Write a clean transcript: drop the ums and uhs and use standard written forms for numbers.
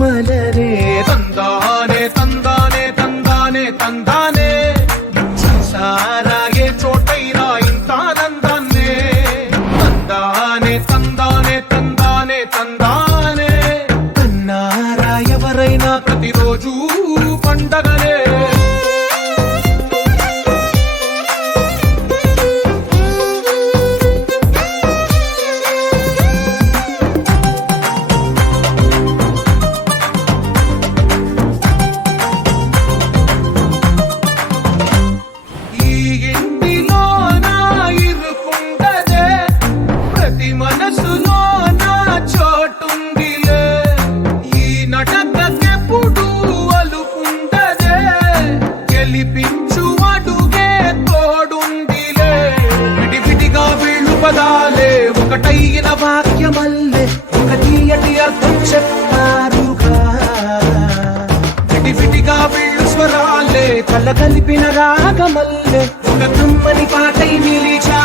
మలరే తందానే తందానే తందానే తందానే సారాగే చోటైనా ఇంత ఆనందాన్నే తందానే తందానే తందానే తందానే కన్నారా ఎవరైనా ప్రతిరోజు పండగనే మనసులో నా చోటుందిలే ఈ నటకెప్పుడు అలుపుండదే గెలిపించు అడుగే తోడుందిలే విడివిడిగా వీళ్ళు పదాలే ఒకటైన వాక్యమల్లే ఒక తీయటి అర్థం చెప్పారుగా విడివిడిగా వీళ్ళు స్వరాలే కలగలిపిన రాగమల్లే ఒక కమ్మని పాటై నిలిచా